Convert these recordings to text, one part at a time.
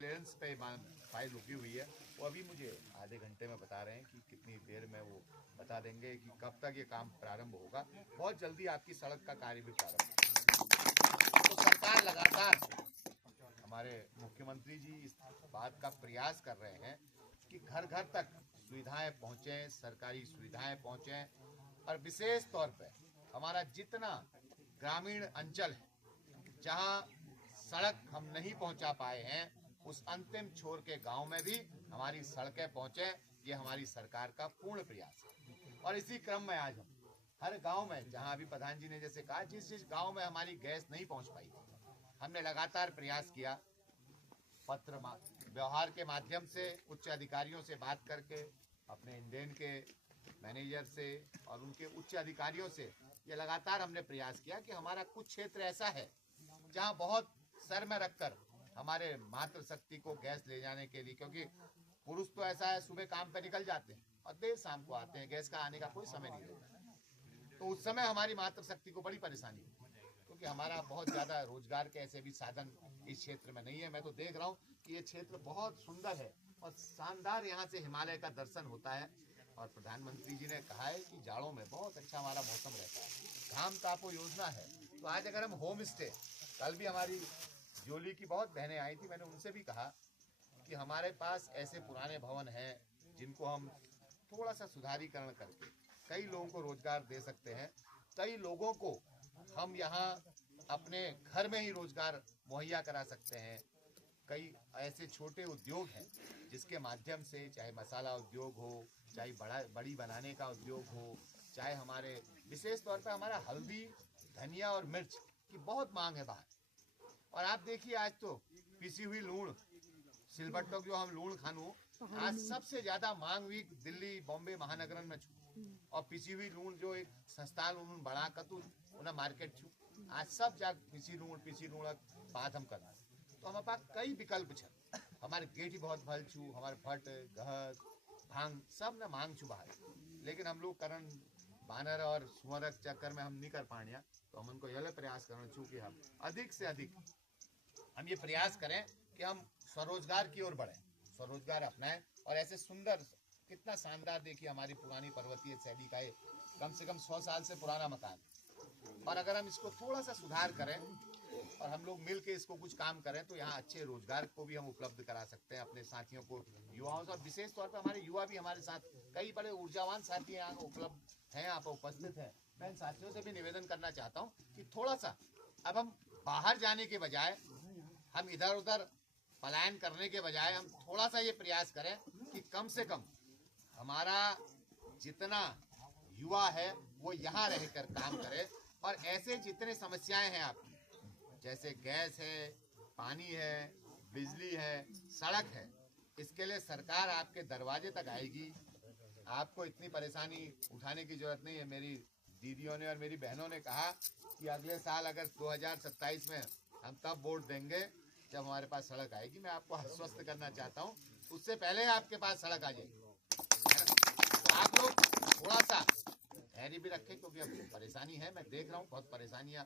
Clearance पे file रुकी हुई है, वो अभी मुझे आधे घंटे में बता रहे हैं कि कितनी देर में वो बता देंगे कि कब तक ये काम प्रारंभ होगा। बहुत जल्दी आपकी सड़क का कार्य भी प्रारंभ होगा। तो सरकार लगातार, हमारे मुख्यमंत्री जी इस बात का प्रयास कर रहे हैं कि घर घर तक सुविधाएं पहुंचे, सरकारी सुविधाएं पहुंचे, और विशेष तौर पर हमारा जितना ग्रामीण अंचल है जहां सड़क हम नहीं पहुंचा पाए हैं, उस अंतिम छोर के गांव में भी हमारी सड़कें पहुंचे। ये हमारी सरकार का पूर्ण प्रयास है। और इसी क्रम में आज हम हर गांव में, जहां अभी प्रधान जी ने जैसे कहा, जिस गांव में हमारी गैस नहीं पहुंच पाई, हमने लगातार प्रयास किया, पत्र व्यवहार के माध्यम से उच्च अधिकारियों से बात करके, अपने इंडेन के मैनेजर से और उनके उच्च अधिकारियों से ये लगातार हमने प्रयास किया कि हमारा कुछ क्षेत्र ऐसा है जहां बहुत सर में रखकर हमारे मातृशक्ति को गैस ले जाने के लिए, क्योंकि पुरुष तो ऐसा है सुबह काम पे निकल जाते हैं और देर शाम को आते हैं, गैस का आने का कोई समय नहीं रहता। तो उस समय हमारी मातृशक्ति को बड़ी परेशानी होती है, क्योंकि हमारा बहुत ज्यादा रोजगार के ऐसे भी साधन इस क्षेत्र में नहीं है। मैं तो देख रहा हूँ कि ये क्षेत्र बहुत सुंदर है और शानदार, यहाँ से हिमालय का दर्शन होता है। और प्रधानमंत्री जी ने कहा है कि जाड़ों में बहुत अच्छा हमारा मौसम रहता है, घाम तापो योजना है। तो आज अगर हम होम स्टे, कल भी हमारी जोली की बहुत बहनें आई थी, मैंने उनसे भी कहा कि हमारे पास ऐसे पुराने भवन हैं जिनको हम थोड़ा सा सुधारीकरण करके कई लोगों को रोजगार दे सकते हैं। कई लोगों को हम यहाँ अपने घर में ही रोजगार मुहैया करा सकते हैं। कई ऐसे छोटे उद्योग हैं जिसके माध्यम से, चाहे मसाला उद्योग हो, चाहे बड़ी बनाने का उद्योग हो, चाहे हमारे विशेष तौर पर हमारा हल्दी, धनिया और मिर्च की बहुत मांग है बाहर। और आप देखिए आज तो पिसी हुई लूण, सिलबट्टों जो हम लूण खानू, आज सबसे ज्यादा मांग हुई दिल्ली, बॉम्बे महानगर में छू। और पिसी हुई लूण जो एक संस्थान उन्होंने बड़ा कतु उन्हें मार्केट छू, आज सब जाग पिसी लूण बात हम करना। तो हमारे पास कई विकल्प छे। हमारे गेठी बहुत भल छू, हमारे भट्ट, गहत, भांग सब ने मांग छू बाहर, लेकिन हम लोग करण बानर और सुअर चक्कर में हम नहीं कर पाए। तो हम उनको यह प्रयास करना छू कि हम अधिक से अधिक हम ये प्रयास करें कि हम स्वरोजगार की ओर बढ़ें, स्वरोजगार अपनाएं। और ऐसे सुंदर, कितना शानदार, देखिए हमारी पुरानी पर्वतीय शैली का कम से कम 100 साल से पुराना मकान, और अगर हम इसको थोड़ा सा सुधार करें और हम लोग मिल के इसको कुछ काम करें तो यहाँ अच्छे रोजगार को भी हम उपलब्ध करा सकते हैं अपने साथियों को, युवाओं से। और विशेष तौर पर हमारे युवा भी हमारे साथ, कई बड़े ऊर्जावान साथी यहाँ उपलब्ध हैं, यहाँ पर उपस्थित हैं। मैं इन साथियों से भी निवेदन करना चाहता हूँ कि थोड़ा सा अब हम बाहर जाने के बजाय, हम इधर उधर पलायन करने के बजाय, हम थोड़ा सा ये प्रयास करें कि कम से कम हमारा जितना युवा है वो यहाँ रहकर काम करे। और ऐसे जितने समस्याएं हैं आपकी, जैसे गैस है, पानी है, बिजली है, सड़क है, इसके लिए सरकार आपके दरवाजे तक आएगी। आपको इतनी परेशानी उठाने की जरूरत नहीं है। मेरी दीदियों ने और मेरी बहनों ने कहा कि अगले साल अगर 2027 में हम तब वोट देंगे जब हमारे पास सड़क आएगी। मैं आपको आश्वस्त करना चाहता हूँ, उससे पहले आपके पास सड़क आ जाएगी। तो आप लोग थोड़ा सा धैर्य भी रखें, क्योंकि अब परेशानी है, मैं देख रहा हूँ बहुत परेशानियां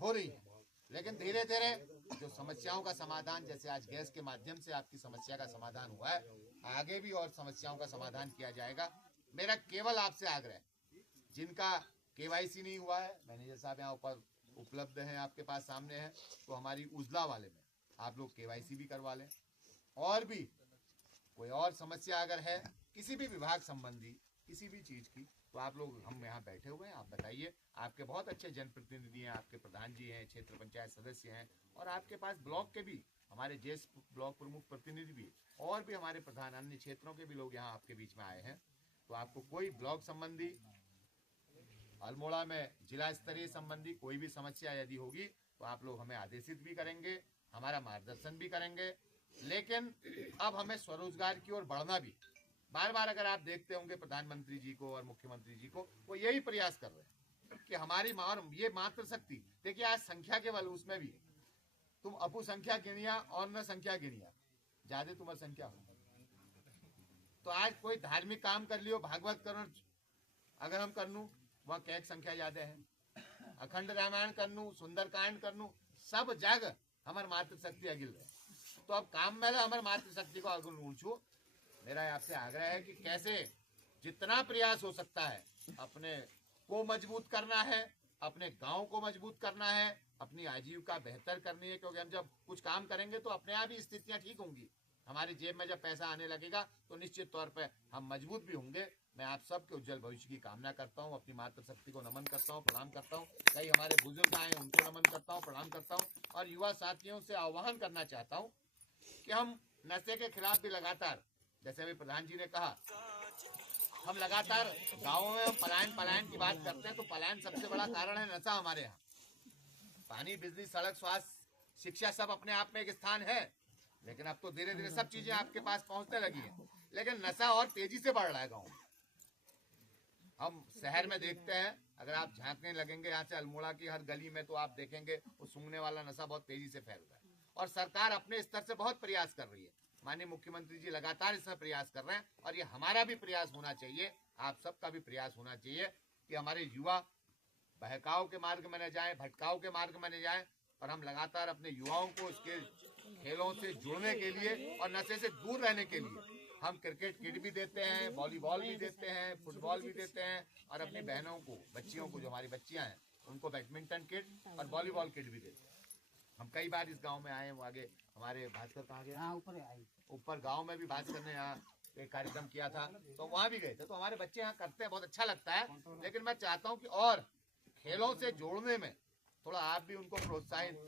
हो रही हैं, लेकिन धीरे धीरे जो समस्याओं का समाधान, जैसे आज गैस के माध्यम से आपकी समस्या का समाधान हुआ है, आगे भी और समस्याओं का समाधान किया जाएगा। मेरा केवल आपसे आग्रह है, जिनका केवाईसी नहीं हुआ है, मैनेजर साहब यहाँ ऊपर उपलब्ध हैं, आपके पास सामने है, तो हमारी उजला वाले में आप लोग केवाईसी भी करवा लें। और भी कोई और समस्या अगर है किसी भी विभाग संबंधी, किसी भी चीज की, तो आप लोग, हम यहाँ बैठे हुए हैं, आप बताइए। आपके बहुत अच्छे जनप्रतिनिधि हैं, आपके प्रधान जी हैं, क्षेत्र पंचायत सदस्य हैं, और आपके पास ब्लॉक के भी हमारे ज्येष्ठ ब्लॉक प्रमुख प्रतिनिधि भी, और भी हमारे प्रधान अन्य क्षेत्रों के भी लोग यहाँ आपके बीच में आए हैं। तो आपको कोई ब्लॉक संबंधी, अल्मोड़ा में जिला स्तरीय संबंधी कोई भी समस्या यदि होगी तो आप लोग हमें आदेशित भी करेंगे, हमारा मार्गदर्शन भी करेंगे। लेकिन अब हमें स्वरोजगार की ओर बढ़ना भी, बार बार अगर आप देखते होंगे प्रधानमंत्री जी को और मुख्यमंत्री जी को, वो यही प्रयास कर रहे हैं कि हमारी ये मातृशक्ति, देखिए आज संख्या केवल, उसमें भी तुम अपु संख्या गिनिया और न संख्या गिनिया, ज्यादा तुम्हारी संख्या हो। तो आज कोई धार्मिक काम कर लियो, भागवत करण अगर हम करनू, वहाँ कैक संख्या ज्यादा है, अखंड रामायण करनू, सुंदरकांड करनू, सब जग हमारे मातृशक्ति अगिल रहे। तो अब काम में हमारे मातृशक्ति को आगे ऊंचू। मेरा आपसे आग्रह है कि कैसे जितना प्रयास हो सकता है अपने को मजबूत करना है, अपने गांव को मजबूत करना है, अपनी आजीविका बेहतर करनी है, क्योंकि हम जब कुछ काम करेंगे तो अपने आप ही स्थितियां ठीक होंगी। हमारी जेब में जब पैसा आने लगेगा तो निश्चित तौर पर हम मजबूत भी होंगे। मैं आप सबके उज्जवल भविष्य की कामना करता हूँ, अपनी मातृशक्ति को नमन करता हूँ, प्रणाम करता हूँ। कई हमारे बुजुर्ग आए उनको नमन करता हूँ, प्रणाम करता हूँ, और युवा साथियों से आह्वान करना चाहता हूँ कि हम नशे के खिलाफ भी लगातार, जैसे अभी प्रधान जी ने कहा, हम लगातार गाँवों में पलायन की बात करते हैं, तो पलायन सबसे बड़ा कारण है नशा। हमारे यहाँ पानी, बिजली, सड़क, स्वास्थ्य, शिक्षा सब अपने आप में एक स्थान है, लेकिन अब तो धीरे धीरे सब चीजें आपके पास पहुंचने लगी हैं, लेकिन नशा और तेजी से बढ़ रहा है गाँव में। हम शहर में देखते हैं, अगर आप झांकने लगेंगे यहाँ से अल्मोड़ा की हर गली में, तो आप देखेंगे वो सूंघने वाला नशा बहुत तेजी से फैल रहा है। और सरकार अपने स्तर से बहुत प्रयास कर रही है, माननीय मुख्यमंत्री जी लगातार इसमें प्रयास कर रहे हैं, और ये हमारा भी प्रयास होना चाहिए, आप सबका भी प्रयास होना चाहिए कि हमारे युवा बहकाव के मार्ग में न जाए, भटकाव के मार्ग में न जाए, और हम लगातार अपने युवाओं को इसके खेलों से जुड़ने के लिए और नशे से दूर रहने के लिए हम क्रिकेट किट भी देते हैं, वॉलीबॉल भी देते हैं, फुटबॉल भी देते हैं, और अपनी बहनों को, बच्चियों को, जो हमारी बच्चियां हैं उनको बैडमिंटन किट और वॉलीबॉल किट भी देते हैं। हम कई बार इस गांव में आए, वो आगे हमारे भास्कर कहाँ गए, ऊपर गांव में भी भास्कर ने यहाँ एक कार्यक्रम किया था, तो वहाँ भी गए थे। तो हमारे बच्चे यहाँ करते हैं, बहुत अच्छा लगता है, लेकिन मैं चाहता हूँ कि और खेलों से जोड़ने में थोड़ा आप भी उनको प्रोत्साहित